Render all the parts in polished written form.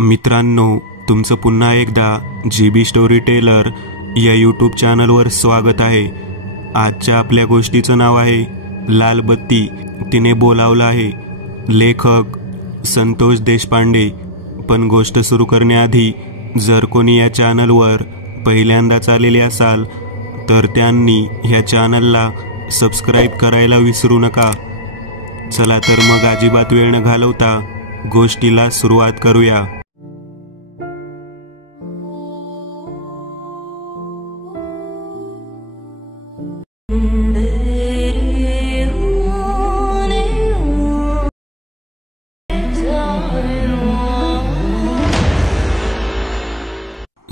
मित्रांनो, तुमचं पुन्हा एकदा GB स्टोरी टेलर या यूट्यूब चॅनलवर स्वागत आहे। आजच्या आपल्या गोष्टीचं नाव आहे लाल बत्ती तिने बोलावलं आहे। लेखक संतोष देशपांडे। पण गोष्ट सुरू करण्याआधी जर कोणी या चॅनलवर पहिल्यांदाच आलेले असाल तर त्यांनी ह्या चॅनलला सबस्क्राईब करायला विसरू नका। चला तर मग अजिबात वेळ न घालवता गोष्टीला सुरुवात करूया।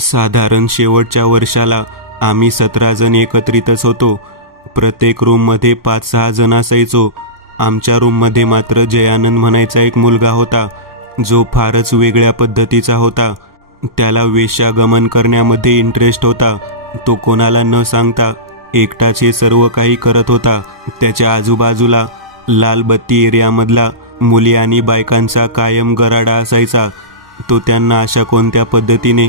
साधारण शेवटच्या वर्षाला आम्ही 17 जण एकत्रितच होतो। प्रत्येक रूममध्ये 5-6 जण असायचो। आमच्या रूममध्ये मात्र जयानंद म्हणायचा एक मुलगा होता जो फारच वेगळ्या पद्धतीचा होता। त्याला वेश्यागमन करण्यामध्ये इंटरेस्ट होता। तो कोणाला न सांगता एकटाच हे सर्व काही करत होता। त्याच्या आजूबाजूला लाल बत्ती एरियामधला मुली आणि बायकांचा कायम गराडा असायचा। तो त्यांना अशा कोणत्या पद्धतीने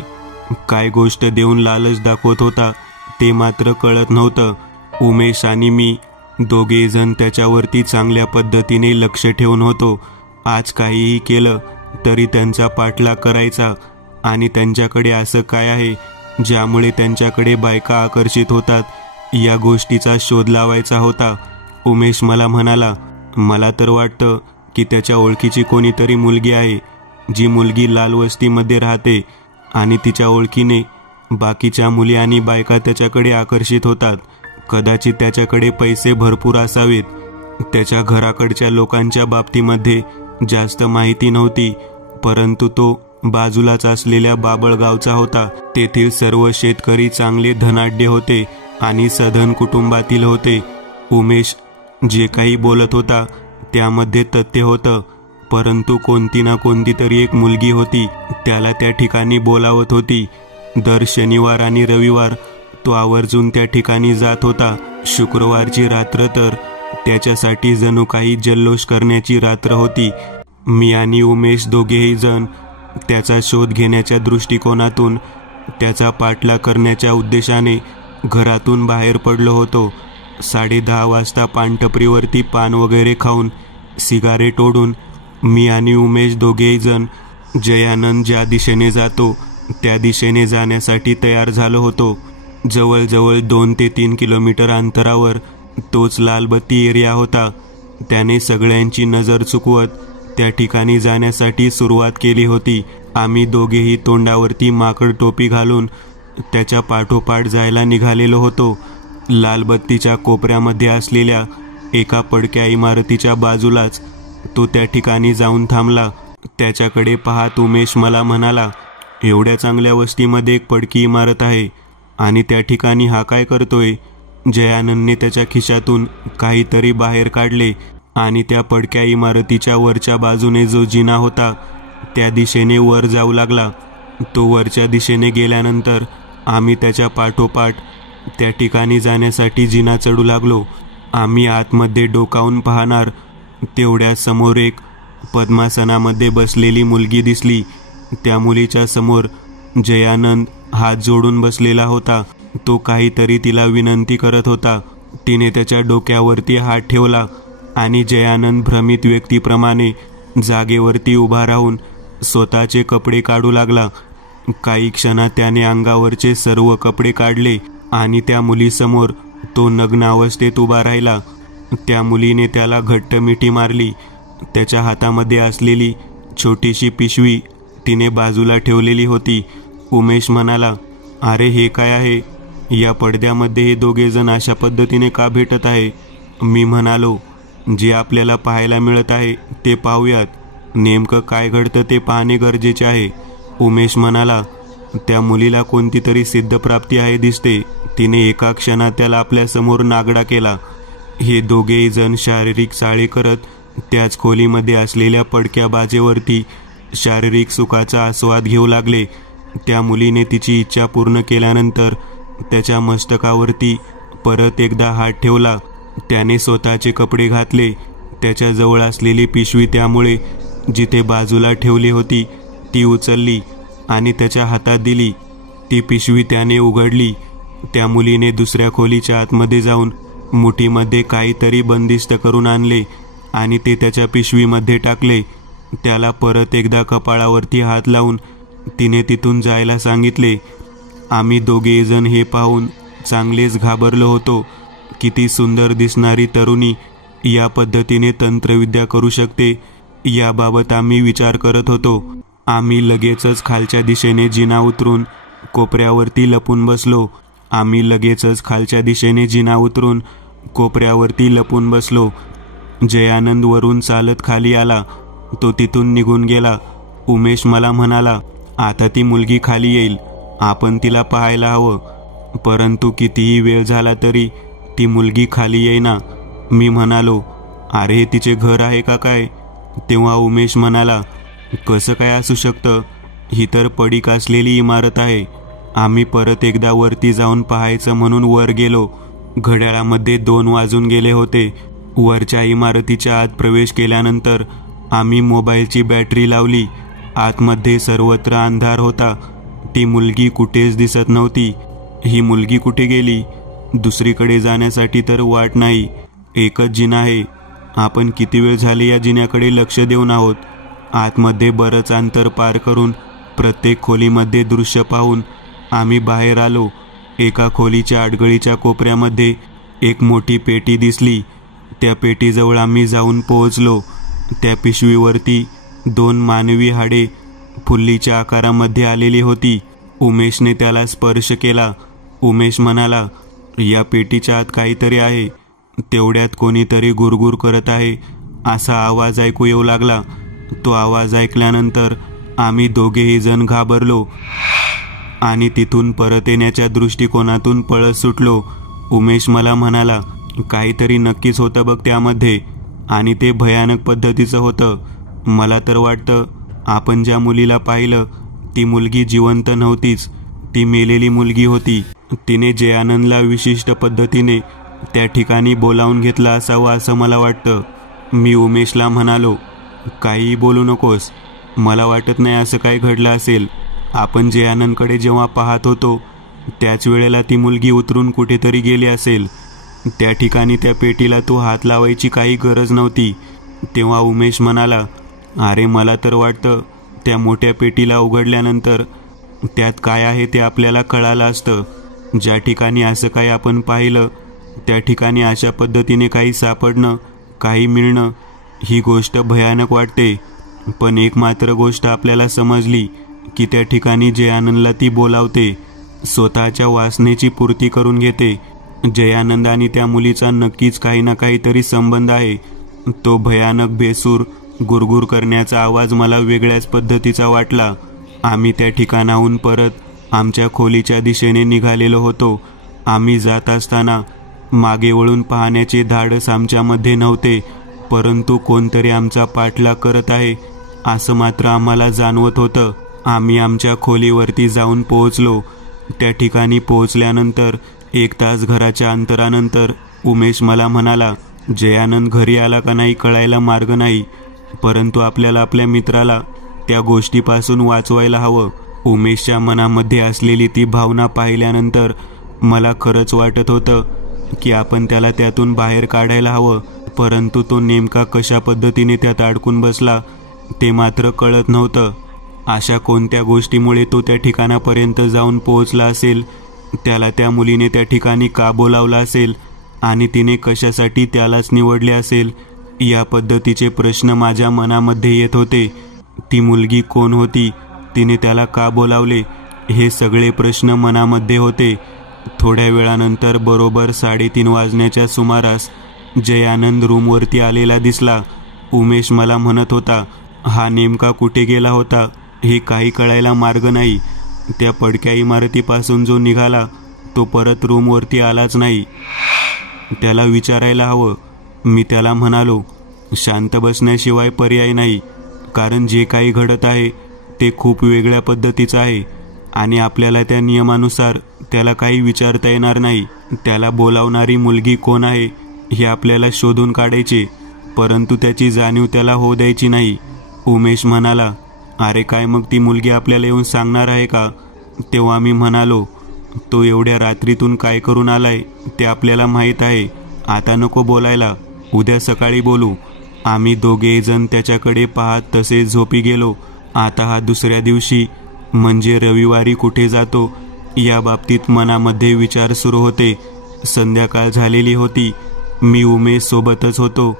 काय गोष्ट देऊन लालच दाखवत होता ते मात्र कळत नव्हतं। उमेश आणि मी दोघे जण त्याच्यावरती चांगल्या पद्धतीने लक्ष ठेवून होतो। आज काहीही केलं तरी त्यांचा पाठलाग करायचा आणि त्यांच्याकडे असं काय आहे ज्यामुळे त्यांच्याकडे बायका आकर्षित होतात या गोष्टीचा शोध लावायचा होता। उमेश मला म्हणाला, मला तर वाटतं की त्याच्या ओळखीची कोणीतरी मुलगी आहे। जी मुलगी लाल वस्तीमध्ये राहते आणि तिच्या ओळखीने बाकीच्या मुली आणि बायका त्याच्याकडे आकर्षित होतात। कदाचित त्याच्याकडे पैसे भरपूर असावेत। त्याच्या घराकडच्या लोकांच्या बाबतीमध्ये जास्त माहिती नव्हती, परंतु तो बाजूलाच असलेल्या बाबळगावचा होता। तेथील सर्व शेतकरी चांगले धनाढ्य होते आणि सधन कुटुंबातील होते। उमेश जे काही बोलत होता त्यामध्ये तथ्य होतं, परंतु कोणती ना कोणती तरी एक मुलगी होती त्याला त्या ठिकाणी बोलावत होती। दर शनिवार आणि रविवार तो आवर्जून त्या ठिकाणी जात होता। शुक्रवारची रात्र तर त्याच्यासाठी जणू काही जल्लोष करण्याची रात्र होती। मी आणि उमेश दोघेही जण त्याचा शोध घेण्याच्या दृष्टिकोनातून त्याचा पाठलाग करण्याच्या उद्देशाने घरातून बाहेर पडलो होतो। 10:30 वाजता पानटपरीवरती पान वगैरे खाऊन सिगारेट ओढून मी आणि उमेश दोघेही जण जयानंद ज्या दिशेने जातो त्या दिशेने जाण्यासाठी तयार झालो होतो। जवळजवळ 2 ते 3 किलोमीटर अंतरावर तोच लालबत्ती एरिया होता। त्याने सगळ्यांची नजर चुकवत त्या ठिकाणी जाण्यासाठी सुरुवात केली होती। आम्ही दोघेही तोंडावरती माकड टोपी घालून त्याच्या पाठोपाठ जायला निघालेलो होतो। लालबत्तीच्या कोपऱ्यामध्ये असलेल्या एका पडक्या इमारतीच्या बाजूलाच तो त्या ठिकाणी जाऊन थांबला। त्याच्याकडे पाहत उमेश मला म्हणाला, एवढ्या चांगल्या वस्तीमध्ये एक पडकी इमारत आहे आणि त्या ठिकाणी हा काय करतोय? जयानंदने त्याच्या खिशातून काहीतरी बाहेर काढले आणि त्या पडक्या इमारतीच्या वरच्या बाजूने जो जिना होता त्या दिशेने वर जाऊ लागला। तो वरच्या दिशेने गेल्यानंतर आम्ही त्याच्या पाठोपाठ त्या ठिकाणी जाण्यासाठी जिना चढू लागलो। आम्ही आतमध्ये डोकावून पाहणार तेवढ्या समोर एक पद्मासनामध्ये बसलेली मुलगी दिसली। त्या मुलीच्या समोर जयानंद हात जोडून बसलेला होता। तो काहीतरी तिला विनंती करत होता। तिने त्याच्या डोक्यावरती हात ठेवला आणि जयानंद भ्रमित व्यक्तीप्रमाणे जागेवरती उभा राहून स्वतःचे कपडे काढू लागला। काही क्षणात त्याने अंगावरचे सर्व कपडे काढले आणि त्या मुलीसमोर तो नग्न अवस्थेत उभा राहिला। त्या मुलीने त्याला घट्ट मिठी मारली। त्याच्या हातामध्ये असलेली छोटीशी पिशवी तिने बाजूला ठेवलेली होती। उमेश म्हणाला, अरे हे काय आहे? या पडद्यामध्ये हे दोघे जण अशा पद्धतीने का भेटत आहे? मी म्हणालो, जे आपल्याला पाहायला मिळत आहे ते पाहूयात, नेमकं काय घडतं ते पाहणे गरजेचे आहे। उमेश म्हणाला, त्या मुलीला कोणती तरी सिद्धप्राप्ती आहे दिसते। तिने एका क्षणात त्याला आपल्या समोर नागडा केला। हे दोघेही जण शारीरिक चाळे करत त्याच खोलीमध्ये असलेल्या पडक्या बाजेवरती शारीरिक सुखाचा आस्वाद घेऊ लागले। त्या मुलीने तिची इच्छा पूर्ण केल्यानंतर त्याच्या मस्तकावरती परत एकदा हात ठेवला। त्याने स्वतःचे कपडे घातले। त्याच्या जवळ असलेली पिशवी त्यामुळे जिथे बाजूला ठेवली होती ती उचलली आणि त्याच्या हातात दिली. ती पिशवी त्याने उघडली. त्या मुलीने दुसऱ्या खोलीच्या आतमध्ये जाऊन मुठीमध्ये काहीतरी बंदिस्त करून आणले आणि ते त्याच्या पिशवीमध्ये टाकले. त्याला परत एकदा कपाळावरती हात लावून तिने तिथून जायला सांगितले. आम्ही दोघेजण हे पाहून चांगलेच घाबरलो होतो. किती सुंदर दिसणारी तरुणी या पद्धतीने तंत्रविद्या करू शकते याबाबत आम्ही विचार करत होतो. आम्ही लगेचच खालच्या दिशेने जिना उतरून कोपऱ्यावरती लपून बसलो. जयानंद वरून चालत खाली आला. तो तिथून निघून गेला. उमेश मला म्हणाला, आता ती मुलगी खाली येईल, आपण तिला पाहायला हवं. परंतु कितीही वेळ झाला तरी ती मुलगी खाली येईना. मी म्हणालो, अरे तिचे घर आहे का काय? तेव्हा उमेश म्हणाला, कसं काय असू शकतं, ही तर पडीक असलेली इमारत आहे. आम्ही परत एकदा वरती जाऊन पाहायचं म्हणून वर गेलो. घड्याळामध्ये 2 वाजून गेले होते. वरच्या इमारतीच्या आत प्रवेश केल्यानंतर आम्ही मोबाईलची बॅटरी लावली. आतमध्ये सर्वत्र अंधार होता. ती मुलगी कुठेच दिसत नव्हती. ही मुलगी कुठे गेली? दुसरीकडे जाण्यासाठी तर वाट नाही, एकच जिना आहे. आपण किती वेळ झाले या जिन्याकडे लक्ष देऊन आहोत. आतमध्ये बरंच अंतर पार करून प्रत्येक खोलीमध्ये दृश्य पाहून आम्ही बाहेर आलो. एका खोलीच्या आडगळीच्या कोपऱ्यामध्ये एक मोठी पेटी दिसली. त्या पेटीजवळ आम्ही जाऊन पोहोचलो. त्या पिशवीवरती 2 मानवी हाडे फुल्लीच्या आकारामध्ये आलेली होती. उमेशने त्याला स्पर्श केला. उमेश म्हणाला, या पेटीच्या आत काहीतरी आहे. तेवढ्यात कोणीतरी गुरगुर करत आहे असा आवाज ऐकू येऊ लागला. तो आवाज ऐकल्यानंतर आम्ही दोघेही जण घाबरलो आणि तिथून परत येण्याच्या दृष्टिकोनातून पळत सुटलो. उमेश मला म्हणाला, काहीतरी नक्कीच होतं बघ त्यामध्ये, आणि ते भयानक पद्धतीचं होतं. मला तर वाटतं आपण ज्या मुलीला पाहिलं ती मुलगी जिवंत नव्हतीच, ती मेलेली मुलगी होती. तिने जयानंदला विशिष्ट पद्धतीने त्या ठिकाणी बोलावून घेतलं असावं असं मला वाटतं. मी उमेशला म्हणालो, काहीही बोलू नकोस, मला वाटत नाही असं काही घडलं असेल. आपण जयानंदकडे जेव्हा पाहत होतो त्याच वेळेला ती मुलगी उतरून कुठेतरी गेली असेल. त्या ठिकाणी त्या पेटीला तू हात लावायची काही गरज नव्हती. तेव्हा उमेश म्हणाला, अरे मला तर वाटतं त्या मोठ्या पेटीला उघडल्यानंतर त्यात काय आहे ते आपल्याला कळालं असतं. ज्या ठिकाणी असं काही आपण पाहिलं त्या ठिकाणी अशा पद्धतीने काही सापडणं, काही मिळणं, ही गोष्ट भयानक वाटते. पण एक मात्र गोष्ट आपल्याला समजली की त्या ठिकाणी जयानंदला ती बोलावते, स्वतःच्या वासनेची पूर्ती करून घेते. जयानंद आणि त्या मुलीचा नक्कीच काही ना काहीतरी संबंध आहे. तो भयानक बेसूर गुरगुर करण्याचा आवाज मला वेगळ्याच पद्धतीचा वाटला. आम्ही त्या ठिकाणाहून परत आमच्या खोलीच्या दिशेने निघालेलो होतो. आम्ही जात असताना मागे वळून पाहण्याचे धाडस आमच्यामध्ये नव्हते, परंतु कोणतरी आमचा पाठलाग करत आहे असं मात्र आम्हाला जाणवत होतं. आम्ही आमच्या खोलीवरती जाऊन पोहोचलो. त्या ठिकाणी पोहोचल्यानंतर 1 तास घराच्या अंतरानंतर उमेश मला म्हणाला, जयानंद घरी आला का नाही कळायला मार्ग नाही, परंतु आपल्याला आपल्या मित्राला त्या गोष्टीपासून वाचवायला हवं. उमेशच्या मनामध्ये असलेली ती भावना पाहिल्यानंतर मला खरंच वाटत होतं की आपण त्याला त्यातून बाहेर काढायला हवं, परंतु तो नेमका कशा पद्धतीने त्यात अडकून बसला ते मात्र कळत नव्हतं. अशा कोणत्या गोष्टीमुळे तो त्या ठिकाणापर्यंत जाऊन पोहोचला असेल, त्याला त्या मुलीने त्या ठिकाणी का बोलावलं असेल आणि तिने कशासाठी त्यालाच निवडले असेल, या पद्धतीचे प्रश्न माझ्या मनामध्ये येत होते. ती मुलगी कोण होती, तिने त्याला का बोलावले, हे सगळे प्रश्न मनामध्ये होते. थोड्या वेळानंतर बरोबर 3:30 वाजण्याच्या सुमारास जयानंद रूमवरती आलेला दिसला. उमेश मला म्हणत होता, हा नेमका कुठे गेला होता हे काही कळायला मार्ग नाही. त्या पडक्या इमारतीपासून जो निघाला तो परत रूमवरती आलाच नाही. त्याला विचारायला हवं. मी त्याला म्हणालो, शांत बसण्याशिवाय पर्याय नाही, कारण जे काही घडत आहे ते खूप वेगळ्या पद्धतीचं आहे आणि आपल्याला त्या नियमानुसार त्याला काही विचारता येणार नाही. त्याला बोलावणारी मुलगी कोण आहे हे आपल्याला शोधून काढायचे, परंतु त्याची जाणीव त्याला होऊ द्यायची नाही. उमेश म्हणाला, अरे काय मग ती मुलगी आपल्याला येऊन सांगणार आहे का? तेव्हा मी म्हणालो, तो एवढ्या रात्रीतून काय करून आलाय ते आपल्याला माहीत आहे. आता नको बोलायला, उद्या सकाळी बोलू. आम्ही दोघे जण त्याच्याकडे पाहत तसेच झोपी गेलो. आता हा दुसऱ्या दिवशी म्हणजे रविवारी कुठे जातो या बाबतीत मनामध्ये विचार सुरू होते. संध्याकाळ झालेली होती. मी उमेश सोबतच होतो.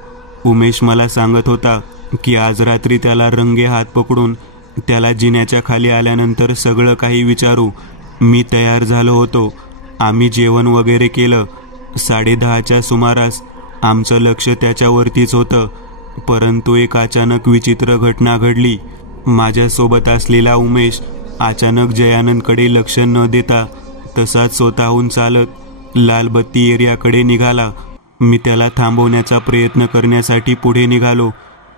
उमेश मला सांगत होता की आज रात्री त्याला रंगे हात पकडून त्याला जिन्याच्या खाली आल्यानंतर सगळं काही विचारू. मी तयार झालो होतो. आम्ही जेवण वगैरे केलं. 10:30च्या सुमारास आमचं लक्ष त्याच्यावरतीच होतं. परंतु एक अचानक विचित्र घटना घडली. माझ्यासोबत असलेला उमेश अचानक जयानंदकडे लक्ष न देता तसाच स्वतःहून चालत लालबत्ती एरियाकडे निघाला. मी त्याला थांबवण्याचा प्रयत्न करण्यासाठी पुढे निघालो,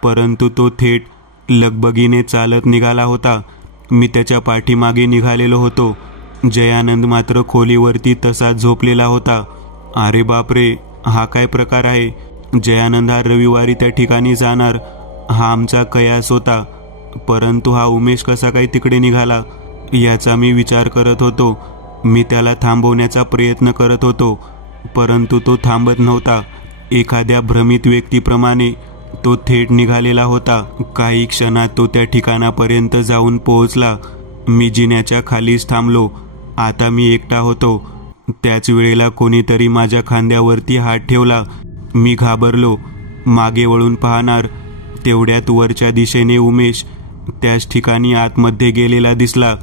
परंतु तो थेट लगबगीने चालत निघाला होता. मी त्याच्या पाठीमागे निघालेलो होतो. जयानंद मात्र खोलीवरती तसाच झोपलेला होता. अरे बापरे, हा काय प्रकार आहे? जयानंद हा रविवारी त्या ठिकाणी जाणार हा आमचा कयास होता, परंतु हा उमेश कसा काय तिकडे निघाला याचा मी विचार करत होतो. मी त्याला थांबवण्याचा प्रयत्न करत होतो, परंतु तो थांबत नव्हता. एखाद्या भ्रमित व्यक्तीप्रमाणे तो थेट निघालेला होता. काही क्षणात तो त्या ठिकाणापर्यंत जाऊन पोहोचला. मी जिन्याच्या खालीच थांबलो. आता मी एकटा होतो. त्याच वेळेला कोणीतरी माझ्या खांद्यावरती हात ठेवला. मी घाबरलो. मागे वळून पाहणार तेवढ्यात वरच्या दिशेने उमेश त्याच ठिकाणी आतमध्ये गेलेला दिसला.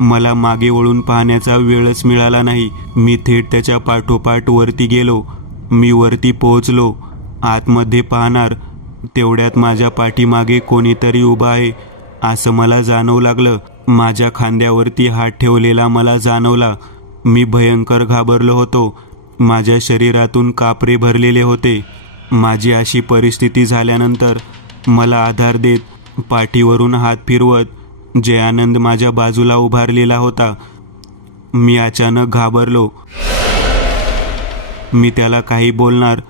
मला मागे वळून पाहण्याचा वेळच मिळाला नाही. मी थेट त्याच्या पाठोपाठ वरती गेलो. मी वरती पोहोचलो. आतमध्ये पाहणार तेवढ्यात माझ्या पाठीमागे कोणीतरी उभा आहे असं मला जाणवू लागलं. माझ्या खांद्यावरती हात ठेवलेला मला जाणवला. मी भयंकर घाबरलो होतो. माझ्या शरीरातून कापरे भरलेले होते. माझी अशी परिस्थिती झाल्यानंतर मला आधार देत पाठीवरून हात फिरवत जयानंद माझ्या बाजूला उभारलेला होता. मी अचानक घाबरलो. मी त्याला काही बोलणार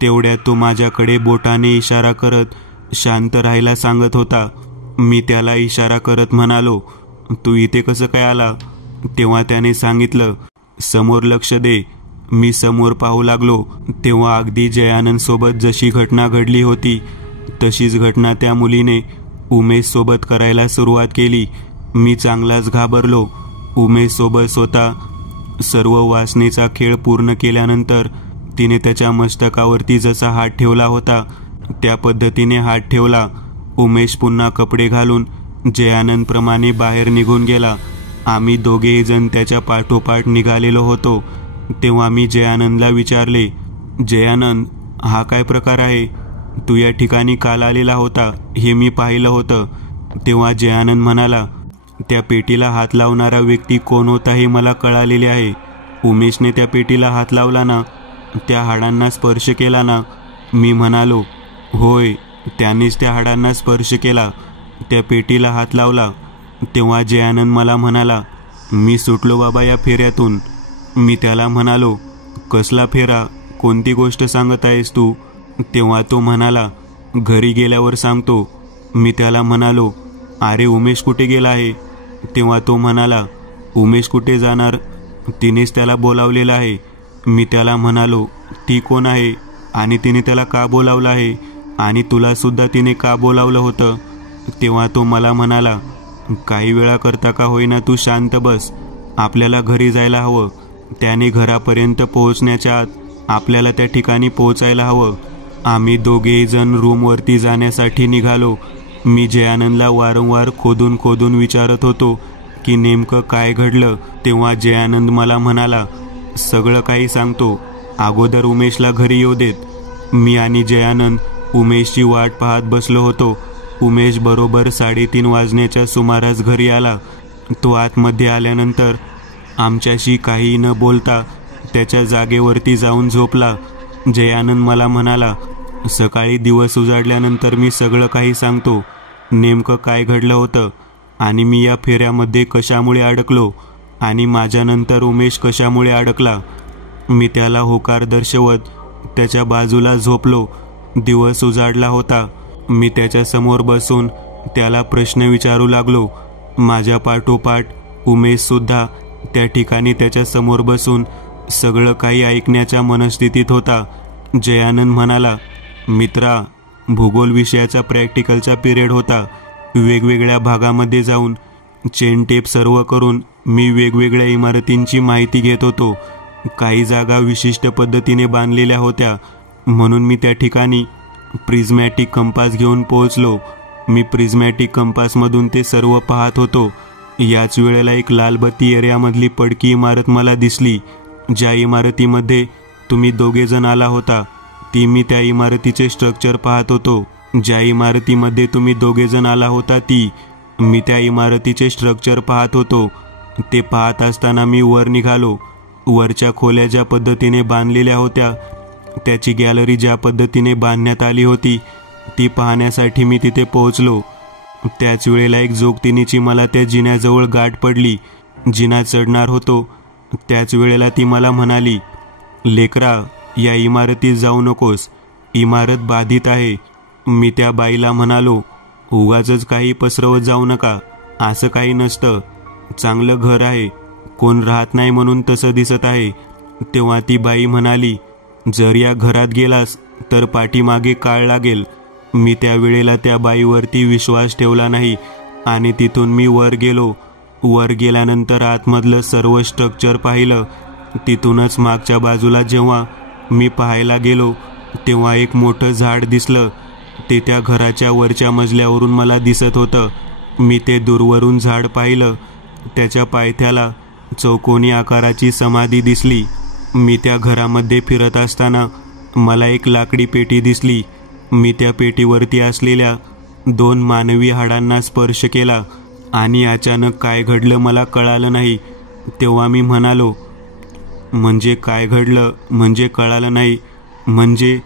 तेवढ्यात तो माझ्याकडे बोटाने इशारा करत शांत राहायला सांगत होता. मी त्याला इशारा करत म्हणालो, तू इथे कसं काय आला? तेव्हा त्याने सांगितलं, समोर लक्ष दे. मी समोर पाहू लागलो तेव्हा अगदी जयानंद सोबत जशी घटना घडली होती तशीच घटना त्या मुलीने उमेश सोबत करायला सुरुवात केली. मी चांगलाच घाबरलो. उमेश सोबत स्वतः सर्व वासनेचा खेळ पूर्ण केल्यानंतर तिने त्याच्या मस्तकावरती जसा हात ठेवला होता त्या पद्धतीने हात ठेवला. उमेश पुन्हा कपडे घालून जयानंद प्रमाणे बाहेर निघून गेला. आम्ही दोघेही जण त्याच्या पाठोपाठ निघालेलो होतो. तेव्हा मी जयानंदला विचारले, जयानंद, हा काय प्रकार आहे? तू या ठिकाणी काल आलेला होता हे मी पाहिलं होतं. तेव्हा जयानंद म्हणाला, त्या पेटीला हात लावणारा व्यक्ती कोण होता हे मला कळालेले आहे. उमेशने त्या पेटीला हात लावला ना? त्या हाडांना स्पर्श केला ना? मी म्हणालो, होय, त्यानेच त्या हाडांना स्पर्श केला, त्या पेटीला हात लावला. तेव्हा जयानंद मला म्हणाला, मी सुटलो बाबा या फेऱ्यातून. मी त्याला म्हणालो, कसला फेरा? कोणती गोष्ट सांगत आहेस तू? तेव्हा तो म्हणाला, घरी गेल्यावर सांगतो. मी त्याला म्हणालो, अरे उमेश कुठे गेला आहे? तेव्हा तो म्हणाला, उमेश कुठे जाणार? तिनेच त्याला बोलावलेलं आहे. मी त्याला म्हणालो, ती कोण आहे आणि तिने त्याला का बोलावलं आहे आणि तुला सुद्धा तिने का बोलावलं होतं? तेव्हा तो मला म्हणाला, काही वेळा करता का होईना तू शांत बस. आपल्याला घरी जायला हवं. त्याने घरापर्यंत पोहोचण्याच्या आत आपल्याला त्या ठिकाणी पोहोचायला हवं. आम्ही दोघेही जण रूमवरती जाण्यासाठी निघालो. मी जयानंदला वारंवार खोदून खोदून विचारत होतो की नेमकं काय घडलं. तेव्हा जयानंद मला म्हणाला, सगळं काही सांगतो, अगोदर उमेशला घरी येऊ देत. मी आणि जयानंद उमेशची वाट पाहत बसलो होतो. उमेश बरोबर 3:30 वाजण्याच्या सुमारास घरी आला. तो आतमध्ये आल्यानंतर आमच्याशी काही न बोलता त्याच्या जागेवरती जाऊन झोपला. जयानंद मला म्हणाला, सकाळी दिवस उजाडल्यानंतर मी सगळं काही सांगतो, नेमकं काय घडलं होतं आणि मी या फेऱ्यामध्ये कशामुळे अडकलो आणि माझ्यानंतर उमेश कशामुळे अडकला. मी त्याला होकार दर्शवत त्याच्या बाजूला झोपलो. दिवस उजाडला होता. मी त्याच्या समोर बसून त्याला प्रश्न विचारू लागलो. माझ्या पाठोपाठ उमेशसुद्धा त्या ठिकाणी त्याच्या समोर बसून सगळं काही ऐकण्याच्या मनस्थितीत होता. जयानंद म्हणाला, मित्रा, भूगोल विषयाचा प्रॅक्टिकलचा पिरियड होता. वेगवेगळ्या भागामध्ये जाऊन चेन टेप सर्व करून मी वेगवेगळ्या इमारतींची माहिती घेत होतो. काही जागा विशिष्ट पद्धतीने बांधलेल्या होत्या, म्हणून मी त्या ठिकाणी प्रिझमॅटिक कंपास घेऊन पोहोचलो. मी प्रिझमॅटिक कंपासमधून ते सर्व पाहत होतो. याच वेळेला एक लालबत्ती एरियामधली पडकी इमारत मला दिसली. ज्या इमारतीमध्ये तुम्ही दोघेजण आला होता ती मी त्या इमारतीचे स्ट्रक्चर पाहत होतो. ज्या इमारतीमध्ये तुम्ही दोघेजण आला होता ती मी त्या इमारतीचे स्ट्रक्चर पाहत होतो. ते पाहत असताना मी वर निघालो. वरच्या खोल्या ज्या पद्धतीने बांधलेल्या होत्या, त्याची गॅलरी ज्या पद्धतीने बांधण्यात आली होती ती पाहण्यासाठी मी तिथे पोहोचलो. त्याच वेळेला एक जोगतिनीची मला त्या जिन्याजवळ गाठ पडली. जिना चढणार होतो त्याच वेळेला ती मला म्हणाली, लेकरा, या इमारतीत जाऊ नकोस, इमारत बाधित आहे. मी त्या बाईला म्हणालो, उगाचच काही पसरवत जाऊ नका, असं काही नसतं, चांगलं घर आहे, कोण राहत नाही म्हणून तसं दिसत आहे. तेव्हा ती बाई म्हणाली, जर या घरात गेलास तर पाठीमागे काळ लागेल. मी त्या वेळेला त्या बाईवरती विश्वास ठेवला नाही आणि तिथून मी वर गेलो. वर गेल्यानंतर आतमधलं सर्व स्ट्रक्चर पाहिलं. तिथूनच मागच्या बाजूला जेव्हा मी पाहायला गेलो तेव्हा एक मोठं झाड दिसलं. ते त्या घराच्या वरच्या मजल्यावरून मला दिसत होतं. मी ते दूरवरून झाड पाहिलं. त्याच्या पायथ्याला चौकोनी आकाराची समाधी दिसली. मी त्या घरामध्ये फिरत असताना मला एक लाकडी पेटी दिसली. मी त्या पेटीवरती असलेल्या 2 मानवी हाडांना स्पर्श केला आणि अचानक काय घडलं मला कळालं नाही. तेव्हा मी म्हणालो, म्हणजे काय घडलं म्हणजे कळालं नाही म्हणजे?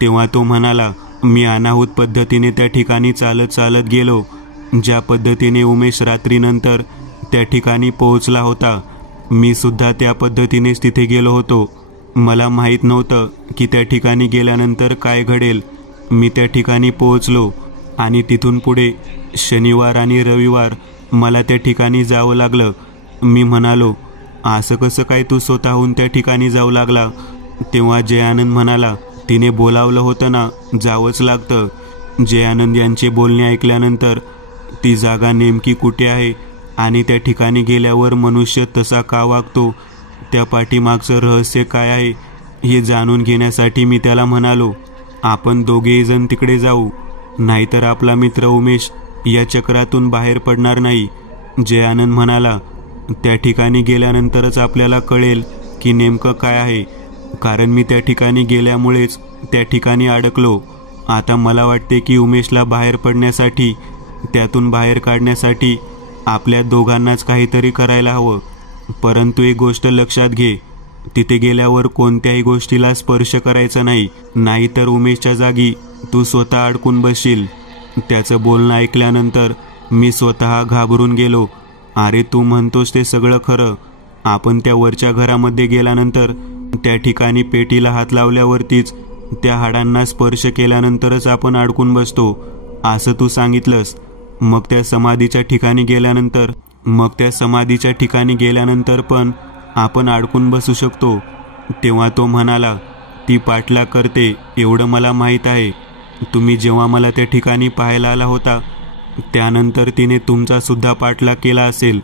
तेव्हा तो म्हणाला, मी अनाहूत पद्धतीने त्या ठिकाणी चालत चालत गेलो. ज्या पद्धतीने उमेश रात्रीनंतर त्या ठिकाणी पोहोचला होता, मी सुद्धा त्या पद्धतीनेच तिथे गेलो होतो. मला माहीत नव्हतं की त्या ठिकाणी गेल्यानंतर काय घडेल. मी त्या ठिकाणी पोहोचलो आणि तिथून पुढे शनिवार आणि रविवार मला त्या ठिकाणी जावं लागलं. मी म्हणालो, असं कसं काय तू स्वतःहून त्या ठिकाणी जाऊ लागला? तेव्हा जयानंद म्हणाला, तिने बोलावलं होतं ना, जावंच लागतं. जयानंद यांचे बोलणे ऐकल्यानंतर ती जागा नेमकी कुठे आहे आणि त्या ठिकाणी गेल्यावर मनुष्य तसा का वागतो, त्या पाठीमागचं रहस्य काय आहे हे जाणून घेण्यासाठी मी त्याला म्हणालो, आपण दोघेही जण तिकडे जाऊ, नाहीतर आपला मित्र उमेश या चक्रातून बाहेर पडणार नाही. जयानंद म्हणाला, त्या ठिकाणी गेल्यानंतरच आपल्याला कळेल की नेमकं काय आहे, कारण मी त्या ठिकाणी गेल्यामुळेच त्या ठिकाणी अडकलो. आता मला वाटते की उमेशला बाहेर पडण्यासाठी, त्यातून बाहेर काढण्यासाठी आपल्या दोघांनाच काहीतरी करायला हवं. परंतु एक गोष्ट लक्षात घे, तिथे गेल्यावर कोणत्याही गोष्टीला स्पर्श करायचा नाही, नाहीतर उमेशच्या जागी तू स्वतः अडकून बसशील. त्याचं बोलणं ऐकल्यानंतर मी स्वतः घाबरून गेलो. अरे, तू म्हणतोस ते सगळं खरं. आपण त्या वरच्या घरामध्ये गेल्यानंतर त्या ठिकाणी पेटीला हात लावल्यावरतीच त्या हाडांना स्पर्श केल्यानंतरच आपण अडकून बसतो, असं तू सांगितलंस. मग त्या समाधीच्या ठिकाणी गेल्यानंतर पण आपण अडकून बसू शकतो. तेव्हा तो म्हणाला, ती पाठलाग करते एवढं मला माहीत आहे. तुम्ही जेव्हा मला त्या ठिकाणी पाहायला आला होता त्यानंतर तिने तुमचा सुद्धा पाठलाग केला असेल.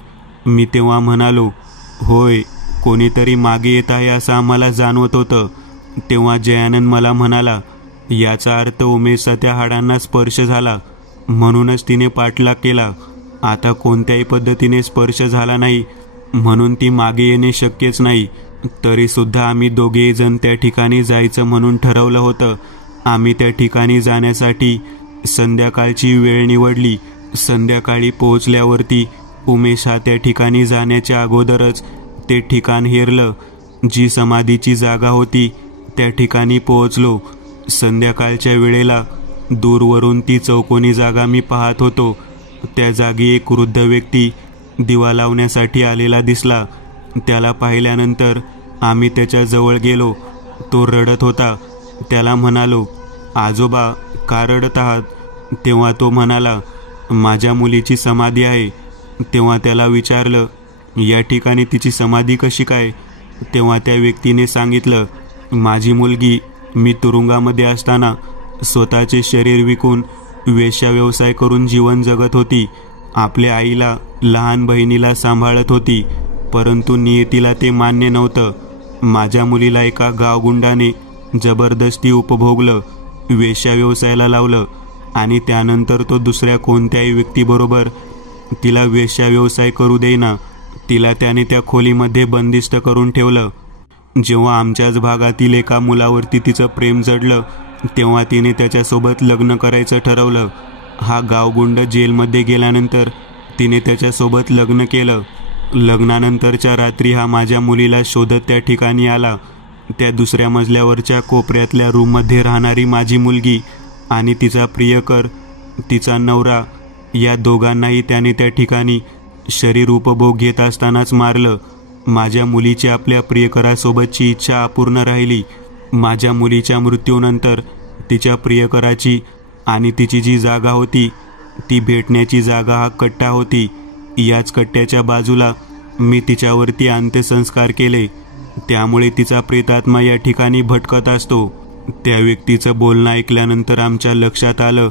मी तेव्हा म्हणालो, होय, कोणीतरी मागे येत आहे असं आम्हाला जाणवत होतं. तेव्हा जयानंद मला म्हणाला, याचा अर्थ उमेशचा त्या हाडांना स्पर्श झाला म्हणूनच तिने पाठलाग केला. आता कोणत्याही पद्धतीने स्पर्श झाला नाही म्हणून ती मागे येणे शक्यच नाही. तरी सुद्धा आम्ही दोघेही जण त्या ठिकाणी जायचं म्हणून ठरवलं होतं. आम्ही त्या ठिकाणी जाण्यासाठी संध्याकाळची वेळ निवडली. संध्याकाळी पोहोचल्यावरती उमेश हा त्या ठिकाणी जाण्याच्या अगोदरच ते ठिकाण हेरलं. जी समाधीची जागा होती त्या ठिकाणी पोहोचलो. संध्याकाळच्या वेळेला दूरवरून ती चौकोनी जागा मी पाहत होतो. त्या जागी एक वृद्ध व्यक्ती दिवा लावण्यासाठी आलेला दिसला. त्याला पाहिल्यानंतर आम्ही त्याच्या जवळ गेलो. तो रडत होता. त्याला म्हणालो, आजोबा, का रडत आहात? तेव्हा तो म्हणाला, माझ्या मुलीची समाधी आहे. तेव्हा त्याला विचारलं, या ठिकाणी तिची समाधी कशी काय? तेव्हा त्या व्यक्तीने सांगितलं, माझी मुलगी मी तुरुंगामध्ये असताना स्वतःचे शरीर विकून वेश्या व्यवसाय करून जीवन जगत होती. आपल्या आईला, लहान बहिणीला सांभाळत होती, परंतु नियतीला ते मान्य नव्हतं. माझ्या मुलीला एका गावगुंडाने जबरदस्ती उपभोगलं, वेश्या व्यवसायाला लावलं आणि त्यानंतर तो दुसऱ्या कोणत्याही व्यक्तीबरोबर तिला वेश्या व्यवसाय करू देईना. तिला त्याने त्या खोलीमध्ये बंदिस्त करून ठेवलं. जेव्हा आमच्याच भागातील एका मुलावरती तिचं प्रेम जडलं, तेव्हा तिने त्याच्यासोबत लग्न करायचं ठरवलं. हा गावगुंड जेलमध्ये गेल्यानंतर तिने त्याच्यासोबत लग्न केलं. लग्नानंतरच्या रात्री हा माझ्या मुलीला शोधत त्या ठिकाणी आला. त्या दुसऱ्या मजल्यावरच्या कोपऱ्यातल्या रूममध्ये राहणारी माझी मुलगी आणि तिचा प्रियकर, तिचा नवरा, या दोघांनाही त्याने त्या ठिकाणी शरीर उपभोग घेत असतानाच मारलं. माझ्या मुलीची आपल्या प्रियकरासोबतची इच्छा अपूर्ण राहिली. माझ्या मुलीच्या मृत्यूनंतर तिच्या प्रियकराची आणि तिची जी जागा होती ती भेटण्याची जागा हा कट्टा होती. याच कट्ट्याच्या बाजूला मी तिच्यावरती अंत्यसंस्कार केले. त्यामुळे तिचा प्रेतात्मा या ठिकाणी भटकत असतो. त्या व्यक्तीचं बोलणं ऐकल्यानंतर आमच्या लक्षात आलं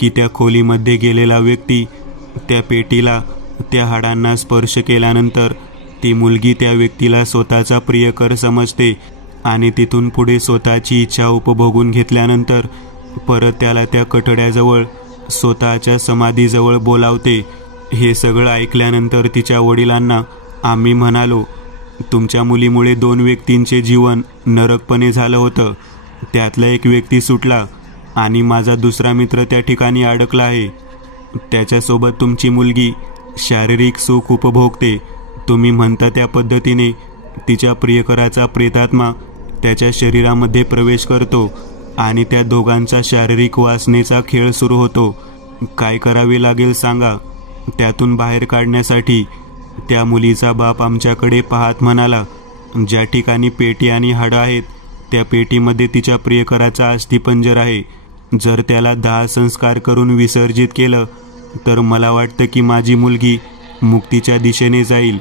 की त्या खोलीमध्ये गेलेला व्यक्ती त्या पेटीला, त्या हाडांना स्पर्श केल्यानंतर ती मुलगी त्या व्यक्तीला स्वतःचा प्रियकर समजते आणि तिथून पुढे स्वतःची इच्छा उपभोगून घेतल्यानंतर परत त्याला त्या कठड्याजवळ, स्वतःच्या समाधीजवळ बोलावते. हे सगळं ऐकल्यानंतर तिच्या वडिलांना आम्ही म्हणालो, तुमच्या मुलीमुळे 2 व्यक्तींचे जीवन नरकपणे झालं होतं. त्यातला एक व्यक्ती सुटला आणि माझा दुसरा मित्र त्या ठिकाणी अडकला आहे. त्याच्यासोबत तुमची मुलगी शारीरिक सुख उपभोगते. तुम्ही म्हणता त्या पद्धतीने तिच्या प्रियकराचा प्रेतात्मा त्याच्या शरीरामध्ये प्रवेश करतो आणि त्या दोघांचा शारीरिक वासनेचा खेळ सुरू होतो. काय करावे लागेल सांगा त्यातून बाहेर काढण्यासाठी? त्या मुलीचा बाप आमच्याकडे पाहत म्हणाला, ज्या ठिकाणी पेटी आणि हाडं आहेत त्या पेटीमध्ये तिच्या प्रियकराचा अस्थिपंजर आहे. जर त्याला 10 संस्कार करून विसर्जित केलं तर मला वाटतं की माझी मुलगी मुक्तीच्या दिशेने जाईल.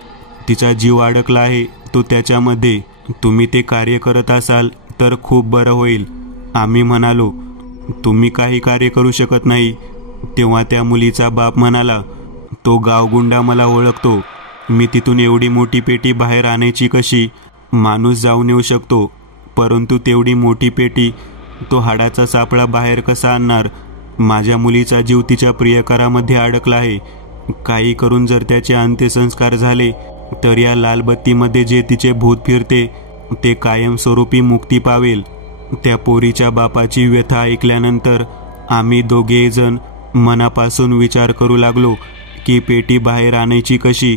तिचा जीव अडकला आहे तो त्याच्यामध्ये. तुम्ही ते कार्य करत असाल तर खूप बरं होईल. आम्ही म्हणालो, तुम्ही काही कार्य करू शकत नाही. तेव्हा त्या मुलीचा बाप म्हणाला, तो गावगुंडा मला ओळखतो. मी तिथून एवढी मोठी पेटी बाहेर आणायची कशी? माणूस जाऊन येऊ शकतो, परंतु तेवढी मोठी पेटी तो हाडाचा सापळा बाहेर कसा आणणार? माझ्या मुलीचा जीव तिच्या प्रियकरामध्ये अडकला आहे. काही करून जर त्याचे अंत्यसंस्कार झाले तर या लालबत्तीमध्ये जे तिचे भूत फिरते ते कायमस्वरूपी मुक्ती पावेल. त्या पोरीच्या बापाची व्यथा ऐकल्यानंतर आम्ही दोघेजण मनापासून विचार करू लागलो की पेटी बाहेर आणायची कशी.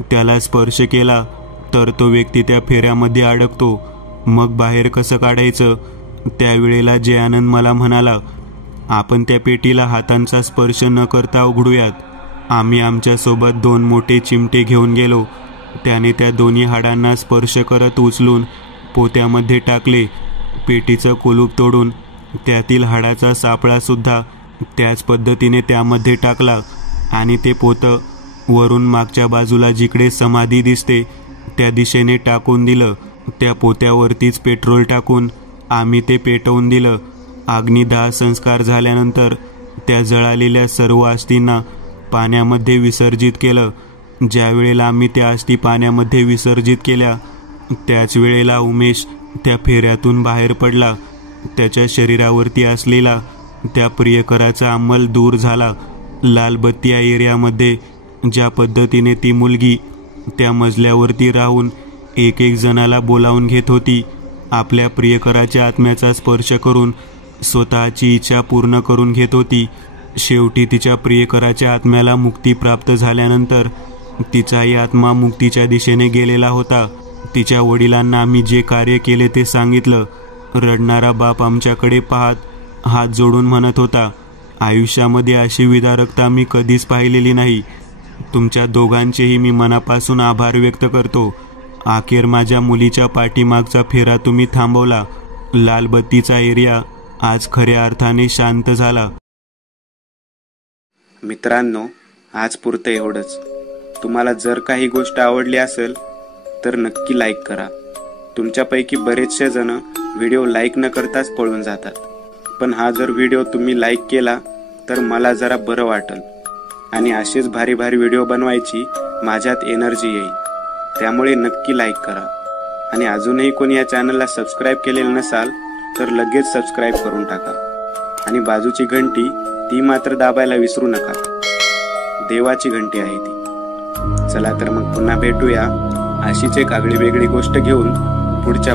त्याला स्पर्श केला तर तो व्यक्ती त्या फेऱ्यामध्ये अडकतो, मग बाहेर कसं काढायचं? त्यावेळेला जयानंद मला म्हणाला, आपण त्या पेटीला हातांचा स्पर्श न करता उघडूयात. आम्ही आमच्यासोबत 2 मोठे चिमटे घेऊन गेलो. त्याने त्या दोन्ही हाडांना स्पर्श करत उचलून पोत्यामध्ये टाकले. पेटीचं कुलूप तोडून त्यातील हाडाचा सापळासुद्धा त्याच पद्धतीने त्यामध्ये टाकला आणि ते पोतं वरून मागच्या बाजूला जिकडे समाधी दिसते त्या दिशेने टाकून दिलं. त्या पोत्यावरतीच पेट्रोल टाकून आम्ही ते पेटवून दिलं. अग्निदाह संस्कार झाल्यानंतर त्या जळालेल्या सर्व अस्थींना पाण्यामध्ये विसर्जित केलं. ज्या वेळेला आम्ही त्या अस्थी पाण्यामध्ये विसर्जित केल्या त्याच वेळेला उमेश त्या फेऱ्यातून बाहेर पडला. त्याच्या शरीरावरती असलेला त्या प्रियकराचा अंमल दूर झाला. लालबत्ती या एरियामध्ये ज्या पद्धतीने ती मुलगी त्या मजल्यावरती राहून एक जणाला बोलावून घेत होती, आपल्या प्रियकराच्या आत्म्याचा स्पर्श करून स्वतःची इच्छा पूर्ण करून घेत होती. शेवटी तिच्या प्रियकराच्या आत्म्याला मुक्ती प्राप्त झाल्यानंतर तिचाही आत्मा मुक्तीच्या दिशेने गेलेला होता. तिच्या वडिलांना आम्ही जे कार्य केले ते सांगितलं. रडणारा बाप आमच्याकडे पाहत हात जोडून म्हणत होता, आयुष्यामध्ये अशी विदारकता मी कधीच पाहिलेली नाही. तुमच्या दोघांचेही मी मनापासून आभार व्यक्त करतो. अखेर माझ्या मुलीच्या पाठीमागचा फेरा तुम्ही थांबवला. लालबत्तीचा एरिया आज खऱ्या अर्थाने शांत झाला. मित्रांनो, आज पुरतं एवढंच. तुम्हाला जर काही गोष्ट आवडली असेल तर नक्की लाईक करा. तुमच्यापैकी बरेचसे जण व्हिडिओ लाईक न करताच पळून जातात, पण हा जर व्हिडिओ तुम्ही लाईक केला तर मला जरा बरं वाटेल आणि असेच भारी भारी व्हिडिओ बनवायची माझ्यात एनर्जी येईल. त्यामुळे नक्की लाईक करा. आणि अजूनही कोणी या चॅनलला सबस्क्राईब केलेलं नसाल तर लगेच सबस्क्राईब करून टाका. आणि बाजूची घंटी ती मात्र दाबायला विसरू नका. देवाची घंटी आहे ती. चला तर मग पुन्हा भेटूया अशीच एक आगळी वेगळी गोष्ट घेऊन पुढच्या